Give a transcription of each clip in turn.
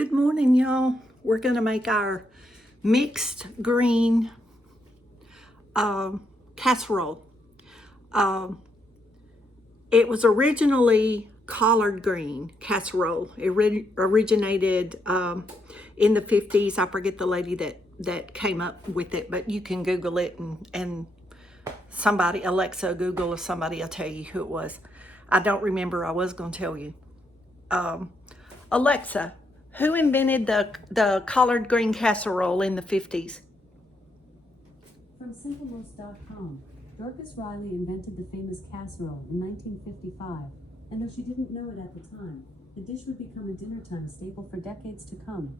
Good morning, y'all. We're gonna make our mixed green casserole. It was originally collard green casserole. It originated in the 50s. I forget the lady that came up with it, but you can Google it and somebody, Alexa, Google, or somebody will tell you who it was. I don't remember. I was gonna tell you. Alexa, who invented the collard green casserole in the 50s? From simplemost.com, Dorcas Riley invented the famous casserole in 1955, and though she didn't know it at the time, the dish would become a dinnertime staple for decades to come.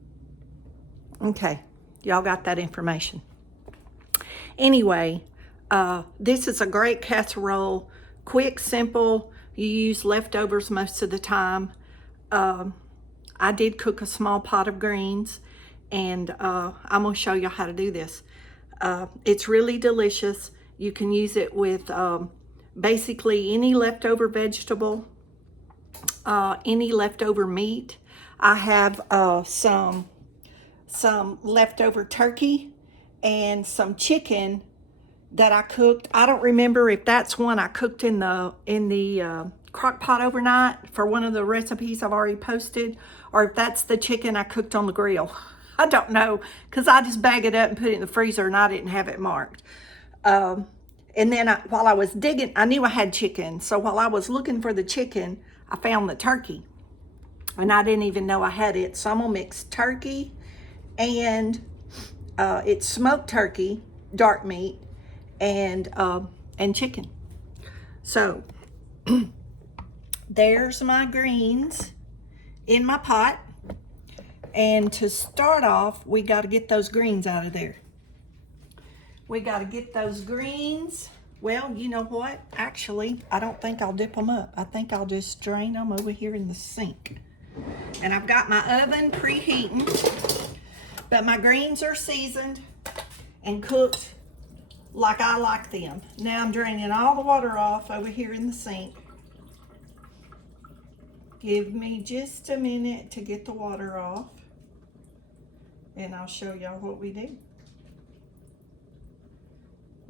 Okay, y'all got that information. Anyway, this is a great casserole, quick, simple. You use leftovers most of the time. I did cook a small pot of greens, and I'm gonna show you how to do this. It's really delicious. You can use it with basically any leftover vegetable, any leftover meat. I have some leftover turkey and some chicken that I cooked. I don't remember if that's one I cooked in the crock pot overnight for one of the recipes I've already posted, or if that's the chicken I cooked on the grill. I don't know, because I just bag it up and put it in the freezer and I didn't have it marked. And then while I was digging, I knew I had chicken. So while I was looking for the chicken, I found the turkey. And I didn't even know I had it. So I'm gonna mix turkey and it's smoked turkey, dark meat, and chicken. So there's my greens in my pot. And to start off, we got to get those greens out of there. We got to get those greens. Well, you know what? Actually, I don't think I'll dip them up. I think I'll just drain them over here in the sink. And I've got my oven preheating, but my greens are seasoned and cooked like I like them. Now I'm draining all the water off over here in the sink. Give me just a minute to get the water off, and I'll show y'all what we do.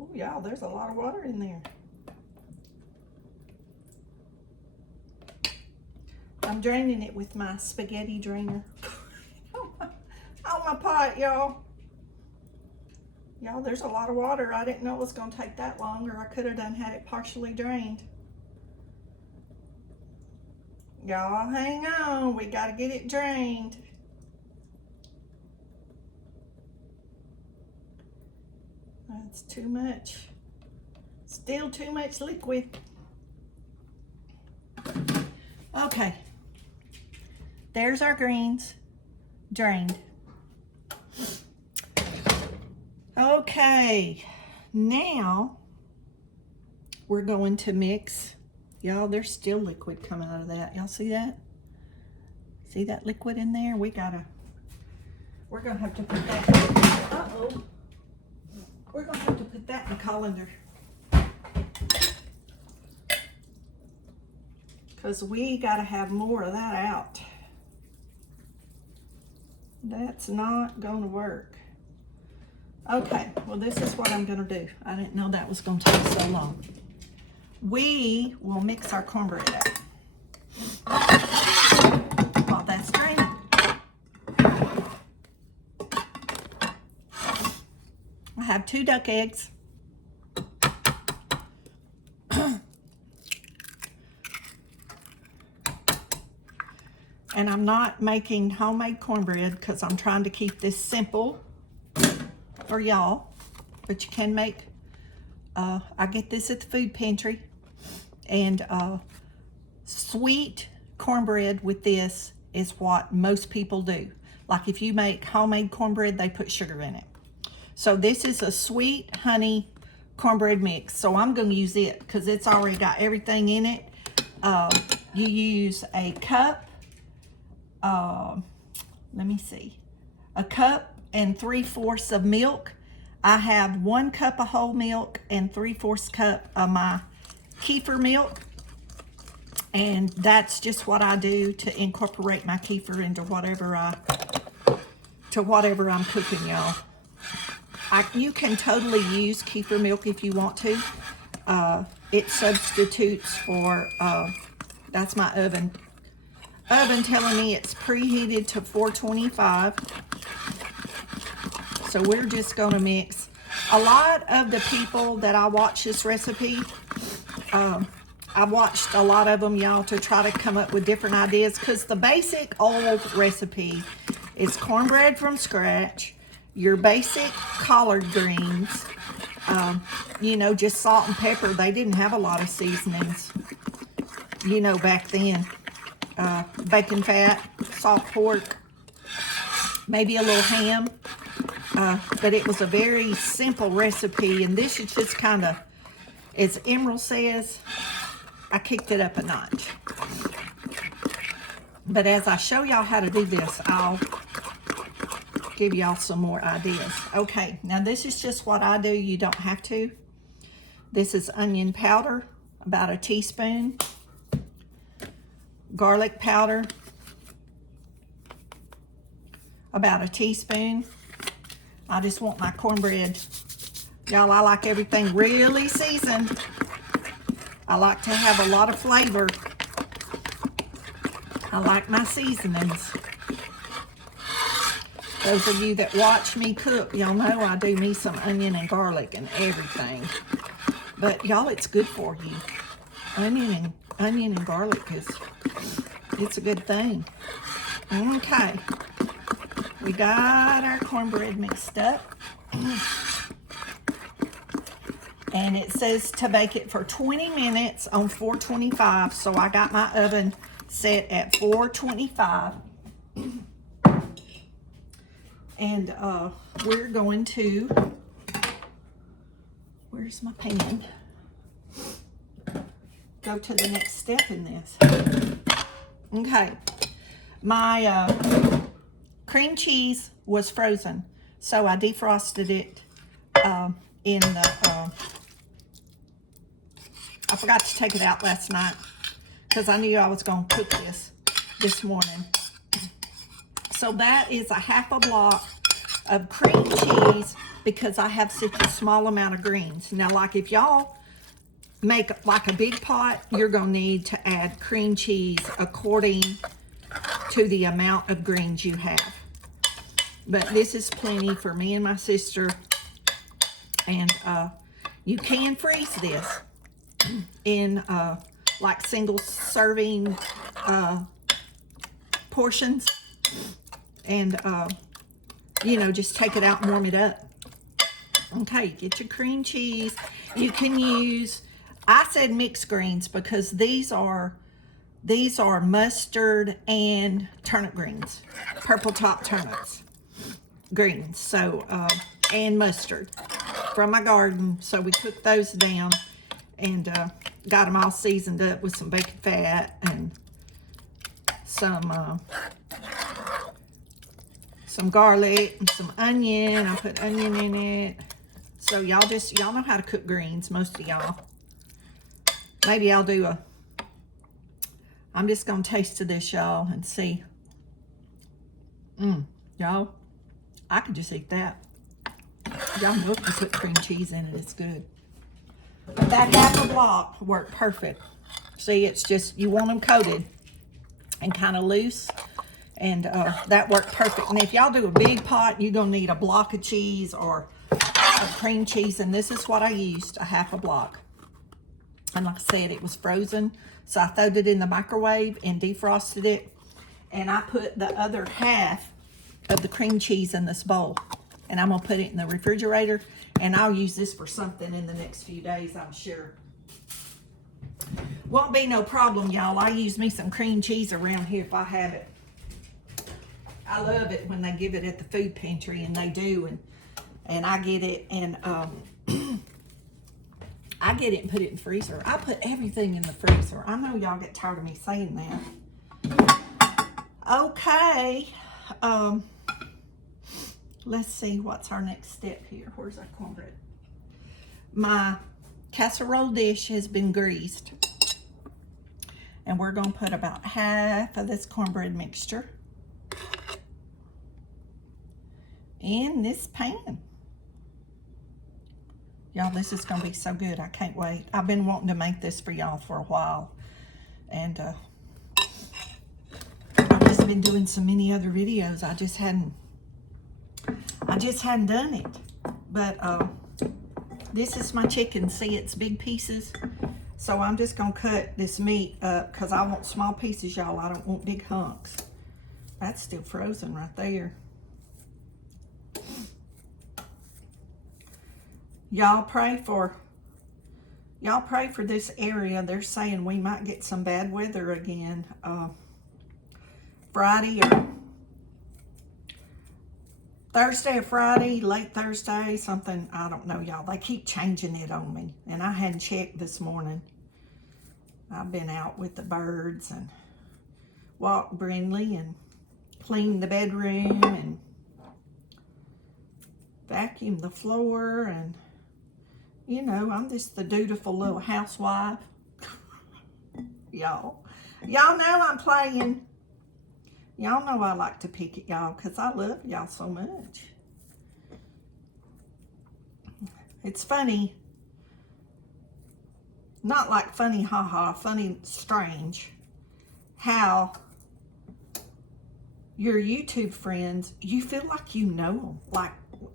Oh, y'all, there's a lot of water in there. I'm draining it with my spaghetti drainer. On my pot, y'all. Y'all, there's a lot of water. I didn't know it was gonna take that long, or I could have had it partially drained. Y'all hang on, we gotta get it drained. That's too much. Still too much liquid. Okay, there's our greens drained. Okay, now we're going to mix. Y'all, there's still liquid coming out of that. Y'all see that? See that liquid in there? We're gonna have to put that, we're gonna have to put that in the colander. Because we gotta have more of that out. That's not gonna work. Okay, well, this is what I'm gonna do. I didn't know that was gonna take so long. We will mix our cornbread up while that's draining. I have 2 duck eggs. And I'm not making homemade cornbread because I'm trying to keep this simple for y'all, but you can make, I get this at the food pantry, and sweet cornbread with this is what most people do. Like if you make homemade cornbread, they put sugar in it. So this is a sweet honey cornbread mix. So I'm gonna use it because it's already got everything in it. You use a cup, let me see, a cup and 3/4 of milk. I have 1 cup of whole milk and 3/4 cup of my kefir milk. And that's just what I do to incorporate my kefir into whatever I'm cooking, y'all. You can totally use kefir milk if you want to. It substitutes for, that's my oven. Oven telling me it's preheated to 425. So we're just gonna mix. A lot of the people that I watch this recipe, I watched a lot of them, y'all, to try to come up with different ideas, because the basic old recipe is cornbread from scratch, your basic collard greens, you know, just salt and pepper. They didn't have a lot of seasonings, you know, back then. Bacon fat, salt pork, maybe a little ham. But it was a very simple recipe, and this is just kind of, as Emerald says, I kicked it up a notch. But as I show y'all how to do this, I'll give y'all some more ideas. Okay, now this is just what I do. You don't have to. This is onion powder, about a teaspoon. Garlic powder, about a teaspoon. I just want my cornbread. Y'all, I like everything really seasoned. I like to have a lot of flavor. I like my seasonings. Those of you that watch me cook, y'all know I do me some onion and garlic and everything. But y'all, it's good for you. Onion and garlic it's a good thing. Okay. We got our cornbread mixed up. And it says to bake it for 20 minutes on 425. So I got my oven set at 425. And we're going to, where's my pan? Go to the next step in this. Okay. My cream cheese was frozen, so I defrosted it in the, I forgot to take it out last night because I knew I was going to cook this morning. So that is a half a block of cream cheese because I have such a small amount of greens. Now, like if y'all make like a big pot, you're going to need to add cream cheese according to the amount of greens you have. But this is plenty for me and my sister. And you can freeze this in like single serving portions. And, you know, just take it out and warm it up. Okay, get your cream cheese. You can use, I said mixed greens because these are mustard and turnip greens, purple top turnips greens. So, and mustard from my garden. So we cooked those down and got them all seasoned up with some bacon fat and some garlic and some onion. I put onion in it. So y'all know how to cook greens, most of y'all. Maybe I'll do I'm just gonna taste of this, y'all, and see. Y'all, I could just eat that. Y'all know if you put cream cheese in it, it's good. But that half a block worked perfect. See, it's just, you want them coated and kind of loose. And that worked perfect. And if y'all do a big pot, you're gonna need a block of cheese or a cream cheese. And this is what I used, a half a block. And like I said, it was frozen. So I throwed it in the microwave and defrosted it. And I put the other half of the cream cheese in this bowl. And I'm gonna put it in the refrigerator. And I'll use this for something in the next few days, I'm sure. Won't be no problem, y'all. I use me some cream cheese around here if I have it. I love it when they give it at the food pantry, and they do, and I get it, and I get it and put it in the freezer. I put everything in the freezer. I know y'all get tired of me saying that. Okay, let's see what's our next step here. Where's our cornbread? My casserole dish has been greased, And we're gonna put about half of this cornbread mixture in this pan. Y'all, this is gonna be so good. I can't wait. I've been wanting to make this for y'all for a while. And I've just been doing so many other videos. I just hadn't done it. But this is my chicken. See, it's big pieces. So I'm just gonna cut this meat up because I want small pieces, y'all. I don't want big hunks. That's still frozen right there. Y'all pray for this area. They're saying we might get some bad weather again. Friday or Thursday or Friday, late Thursday, something, I don't know, y'all. They keep changing it on me. And I hadn't checked this morning. I've been out with the birds and walked Brindley and cleaned the bedroom and vacuumed the floor. And, you know, I'm just the dutiful little housewife. Y'all know I'm playing. Y'all know I like to pick at y'all because I love y'all so much. It's funny. Not like funny haha, funny strange. How your YouTube friends, you feel like you know them.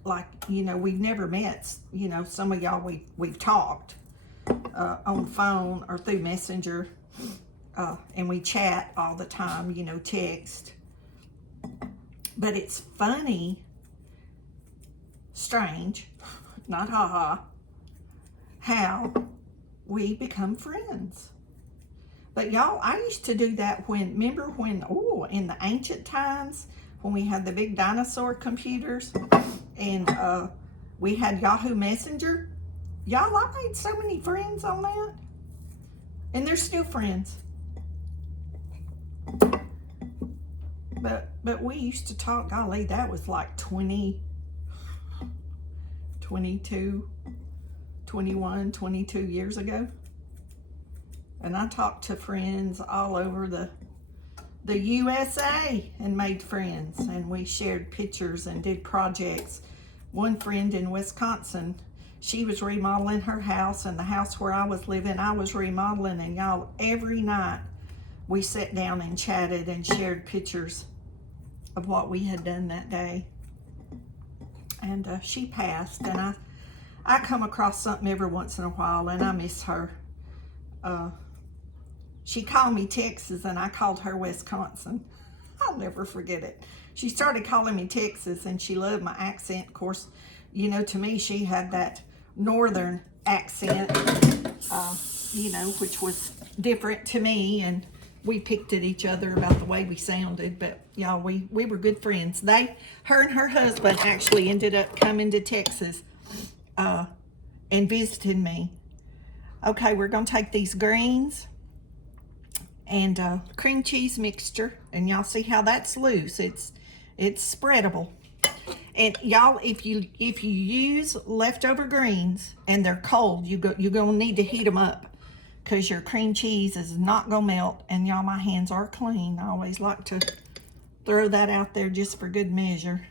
Like you know, we've never met. You know, some of y'all we've talked on the phone or through Messenger. And we chat all the time, you know, text. But it's funny, strange, not haha, how we become friends. But y'all, I used to do that remember when, in the ancient times, when we had the big dinosaur computers and we had Yahoo Messenger. Y'all, I made so many friends on that. And they're still friends. But we used to talk, golly, that was like 22 years ago. And I talked to friends all over the USA and made friends. And we shared pictures and did projects. One friend in Wisconsin, she was remodeling her house, and the house where I was living, I was remodeling. And y'all, every night we sat down and chatted and shared pictures of what we had done that day. And she passed, and I come across something every once in a while, and I miss her. She called me Texas, and I called her Wisconsin. I'll never forget it. She started calling me Texas, and she loved my accent. Of course, you know, to me, she had that northern accent, you know, which was different to me, and we picked at each other about the way we sounded. But y'all, we were good friends. Her and her husband actually ended up coming to Texas and visiting me. Okay, we're gonna take these greens and cream cheese mixture, and y'all see how that's loose. It's spreadable. And y'all, if you use leftover greens and they're cold, you're gonna need to heat them up, because your cream cheese is not gonna melt. And y'all, my hands are clean. I always like to throw that out there just for good measure.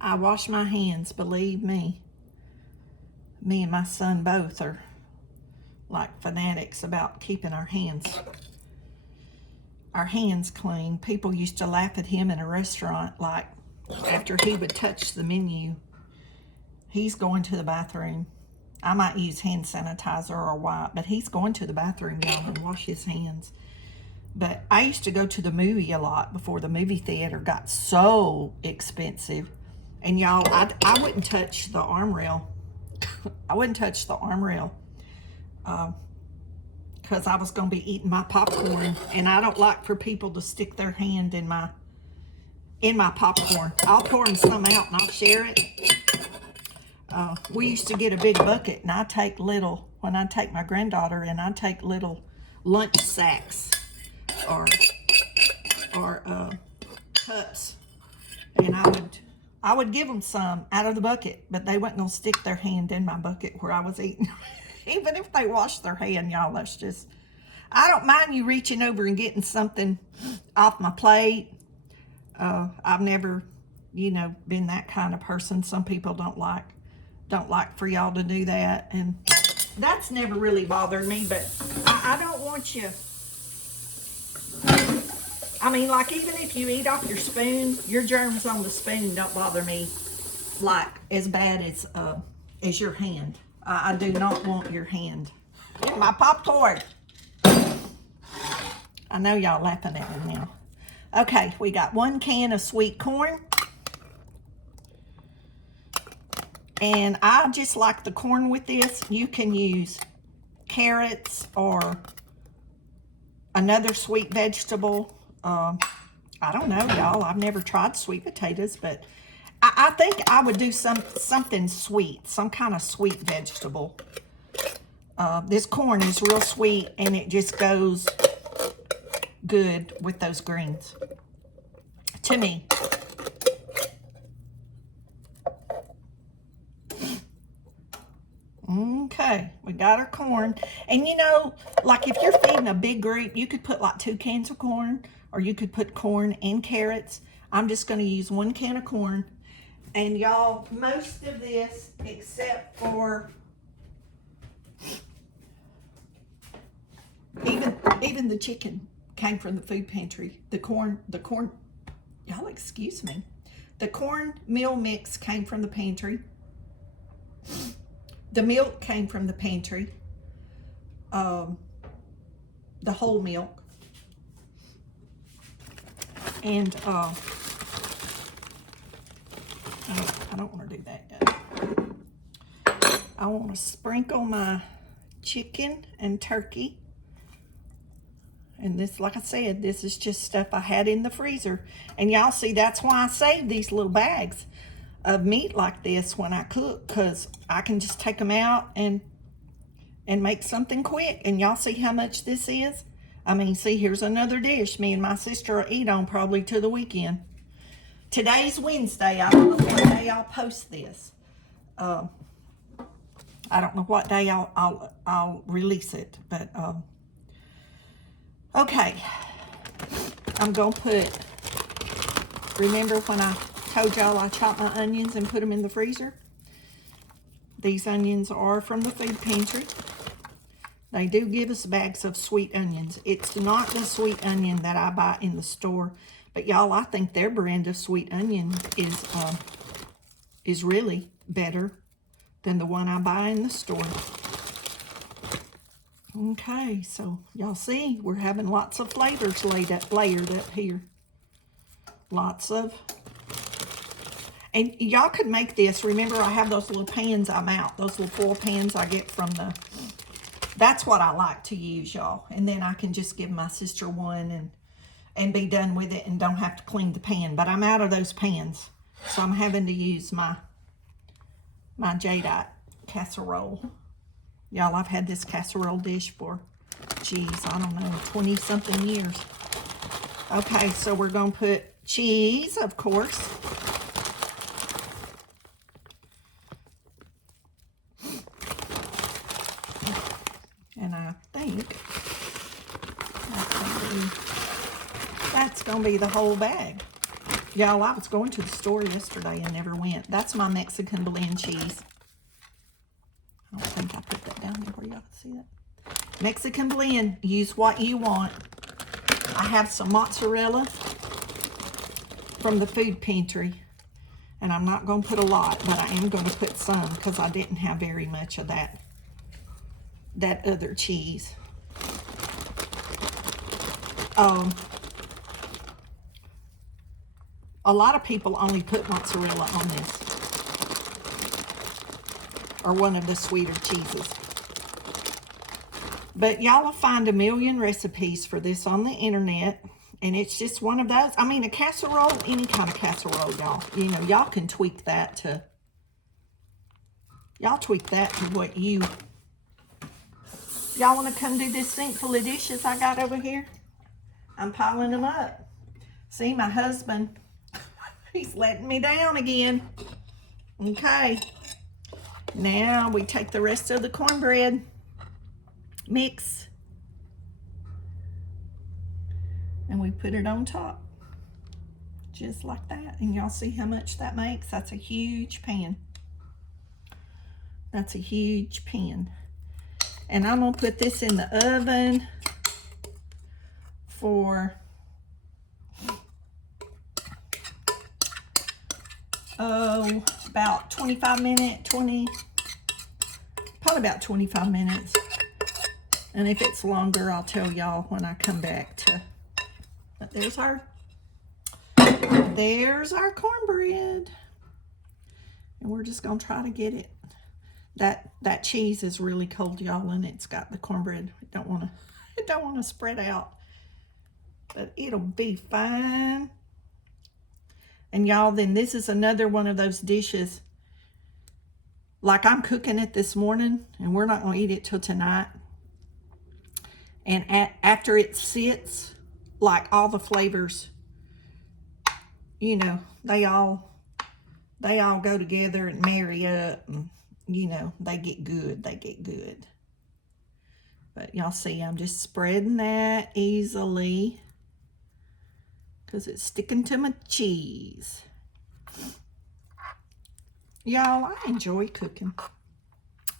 I wash my hands, believe me. Me and my son both are like fanatics about keeping our hands clean. People used to laugh at him in a restaurant, like after he would touch the menu, he's going to the bathroom. I might use hand sanitizer or wipe, but he's going to the bathroom, y'all, and wash his hands. But I used to go to the movie a lot before the movie theater got so expensive. And y'all, I wouldn't touch the arm rail. I wouldn't touch the arm rail because I was going to be eating my popcorn, and I don't like for people to stick their hand in my popcorn. I'll pour them some out and I'll share it. We used to get a big bucket, and I take little, when I take my granddaughter, and I take little lunch sacks or cups, and I would give them some out of the bucket, but they wasn't gonna stick their hand in my bucket where I was eating. Even if they washed their hand, y'all, that's just I don't mind you reaching over and getting something off my plate. I've never, been that kind of person. Some people don't like for y'all to do that, and that's never really bothered me. But I don't want you. I mean, like, even if you eat off your spoon, your germs on the spoon don't bother me like as bad as your hand. I do not want your hand. Get my popcorn. I know y'all laughing at me now. Okay, we got 1 can of sweet corn. And I just like the corn with this. You can use carrots or another sweet vegetable. I don't know, y'all. I've never tried sweet potatoes, but I think I would do something sweet, some kind of sweet vegetable. This corn is real sweet, and it just goes good with those greens, to me. Okay, we got our corn. And like if you're feeding a big group, you could put like 2 cans of corn, or you could put corn and carrots. I'm just going to use 1 can of corn. And y'all, most of this, except for even the chicken, came from the food pantry. The corn, y'all excuse me. The cornmeal mix came from the pantry. The milk came from the pantry. The whole milk. And I don't want to do that yet. I want to sprinkle my chicken and turkey. And this, like I said, this is just stuff I had in the freezer. And y'all see, that's why I save these little bags of meat like this when I cook, because I can just take them out and make something quick. And y'all see how much this is? I mean, see, here's another dish me and my sister will eat on probably to the weekend. Today's Wednesday. I don't know what day I'll post this. I don't know what day I'll release it, but okay. I'm gonna put. Remember when I told y'all I chopped my onions and put them in the freezer? These onions are from the food pantry. They do give us bags of sweet onions. It's not the sweet onion that I buy in the store, but y'all, I think their brand of sweet onion is really better than the one I buy in the store. Okay, so y'all see, we're having lots of flavors layered up here. Lots of. And y'all could make this. Remember, I have those little pans I'm out. Those little foil pans I get from the. That's what I like to use, y'all. And then I can just give my sister one and be done with it and don't have to clean the pan. But I'm out of those pans. So I'm having to use my jadeite casserole. Y'all, I've had this casserole dish for, geez, I don't know, 20-something years. Okay, so we're going to put cheese, of course. And I think that's going to be the whole bag. Y'all, I was going to the store yesterday and never went. That's my Mexican blend cheese. I don't think I put that down there where y'all can see that. Mexican blend, use what you want. I have some mozzarella from the food pantry. And I'm not going to put a lot, but I am going to put some because I didn't have very much of that other cheese. A lot of people only put mozzarella on this, or one of the sweeter cheeses. But y'all will find a million recipes for this on the internet, and it's just one of those. I mean, a casserole, any kind of casserole, y'all. You know, y'all can tweak that to, what you. Y'all want to come do this sink full of dishes I got over here? I'm piling them up. See, my husband, he's letting me down again. Okay. Now we take the rest of the cornbread mix and we put it on top. Just like that. And y'all see how much that makes? That's a huge pan. That's a huge pan. And I'm gonna put this in the oven for about 25 minutes, probably about 25 minutes. And if it's longer, I'll tell y'all when I come back to, but there's our cornbread. And we're just gonna try to get it. That cheese is really cold, y'all, and it's got the cornbread. It don't wanna spread out, but it'll be fine. And y'all, then this is another one of those dishes. Like I'm cooking it this morning, and we're not gonna eat it till tonight. And after it sits, like all the flavors, you know, they all go together and marry up, and you know, they get good. But y'all see, I'm just spreading that easily because it's sticking to my cheese. Y'all, I enjoy cooking.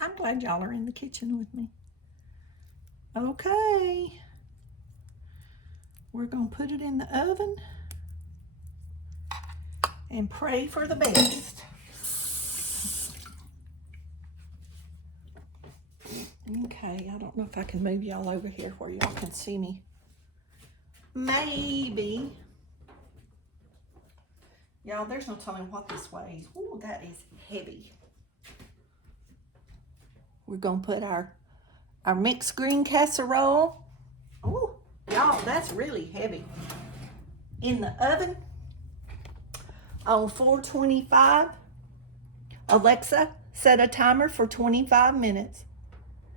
I'm glad y'all are in the kitchen with me. Okay, we're gonna put it in the oven and pray for the best. Okay, I don't know if I can move y'all over here where y'all can see me. Maybe. Y'all, there's no telling what this weighs. Ooh, that is heavy. We're gonna put our mixed green casserole. Ooh, y'all, that's really heavy. In the oven on 425. Alexa, set a timer for 25 minutes.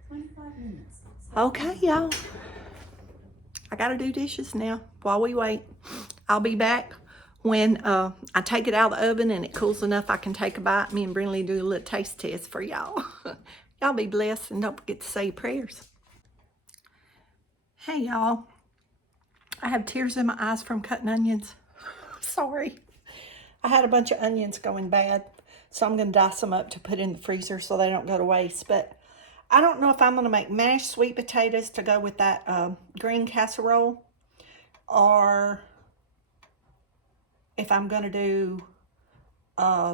25 minutes. Okay, y'all. I gotta do dishes now while we wait. I'll be back when I take it out of the oven and it cools enough I can take a bite. Me and Brinley do a little taste test for y'all. Y'all be blessed and don't forget to say your prayers. Hey, y'all. I have tears in my eyes from cutting onions. Sorry. I had a bunch of onions going bad, so I'm going to dice them up to put in the freezer so they don't go to waste. But I don't know if I'm going to make mashed sweet potatoes to go with that green casserole, or if I'm going to do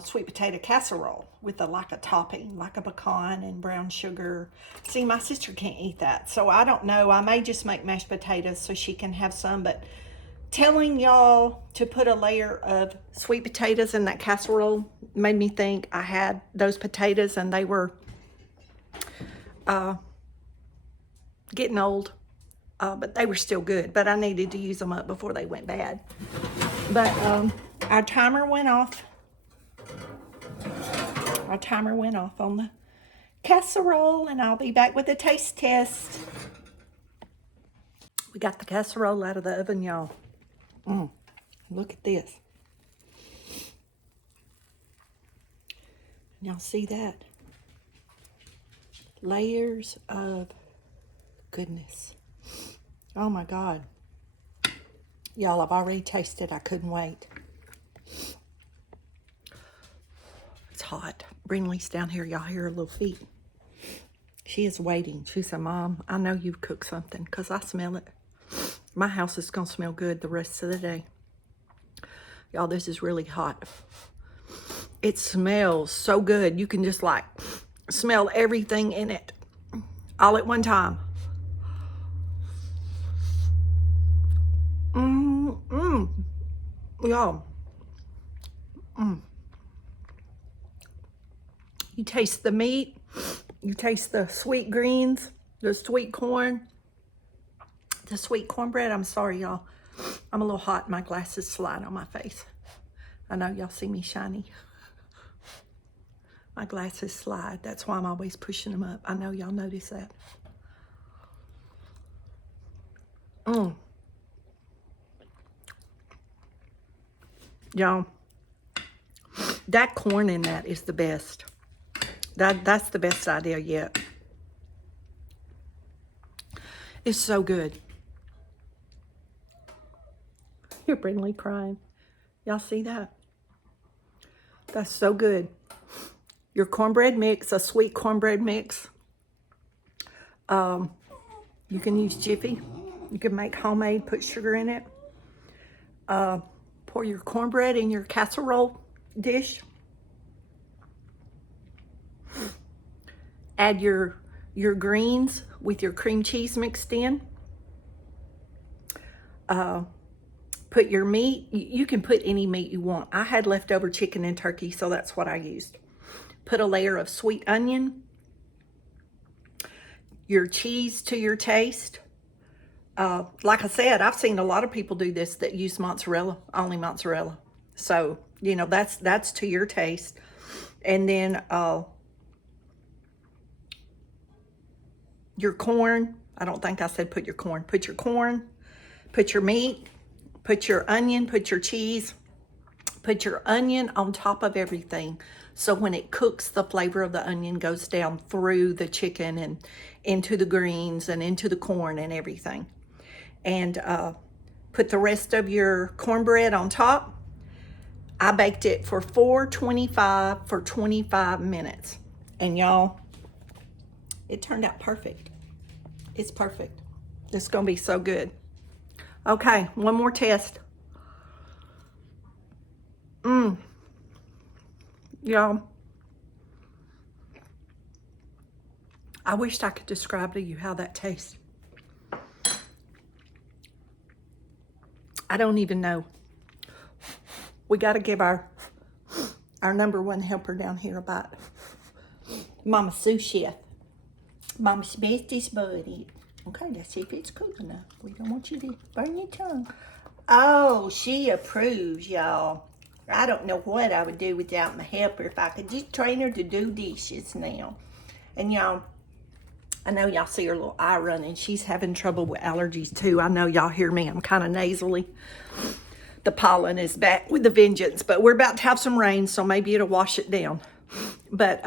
sweet potato casserole with like a topping, like a pecan and brown sugar. See, my sister can't eat that, so I don't know. I may just make mashed potatoes so she can have some, but telling y'all to put a layer of sweet potatoes in that casserole made me think I had those potatoes and they were getting old, but they were still good, but I needed to use them up before they went bad. But our timer went off. Our timer went off on the casserole, and I'll be back with a taste test. We got the casserole out of the oven, y'all. Look at this. Y'all see that? Layers of goodness. Oh my God. Y'all, I've already tasted. I couldn't wait. It's hot. Brinley's down here. Y'all hear her little feet. She is waiting. She said, Mom, I know you've cooked something because I smell it. My house is going to smell good the rest of the day. Y'all, this is really hot. It smells so good. You can just like smell everything in it all at one time. Y'all. You taste the meat. You taste the sweet greens, the sweet corn, the sweet cornbread. I'm sorry, y'all. I'm a little hot. My glasses slide on my face. I know y'all see me shiny. My glasses slide. That's why I'm always pushing them up. I know y'all notice that. Y'all, that corn in that is the best. That's the best idea yet. It's so good. You're Brindley crying. Y'all see that? That's so good. Your cornbread mix, a sweet cornbread mix. You can use Jiffy. You can make homemade, put sugar in it. Pour your cornbread in your casserole dish. Add your greens with your cream cheese mixed in. Put your meat. You can put any meat you want. I had leftover chicken and turkey, so that's what I used. Put a layer of sweet onion. Your cheese to your taste. Like I said, I've seen a lot of people do this that use mozzarella, only mozzarella. So, you know, that's to your taste. And then your corn. I don't think I said put your corn. Put your corn, put your meat, put your onion, put your cheese, put your onion on top of everything. So when it cooks, the flavor of the onion goes down through the chicken and into the greens and into the corn and everything. And put the rest of your cornbread on top. I baked it for 425 for 25 minutes. And y'all, it turned out perfect. It's perfect. It's gonna be so good. Okay, one more test. Y'all, I wished I could describe to you how that tastes. I don't even know. We got to give our number one helper down here a bite. Mama Sous Chef. Mama's bestest buddy. Okay, let's see if it's cool enough. We don't want you to burn your tongue. Oh, she approves, y'all. I don't know what I would do without my helper if I could just train her to do dishes now. And y'all, I know y'all see her little eye running. She's having trouble with allergies too. I know y'all hear me. I'm kind of nasally. The pollen is back with a vengeance, but we're about to have some rain, so maybe it'll wash it down. But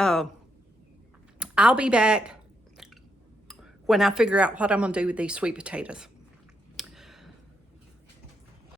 I'll be back when I figure out what I'm going to do with these sweet potatoes.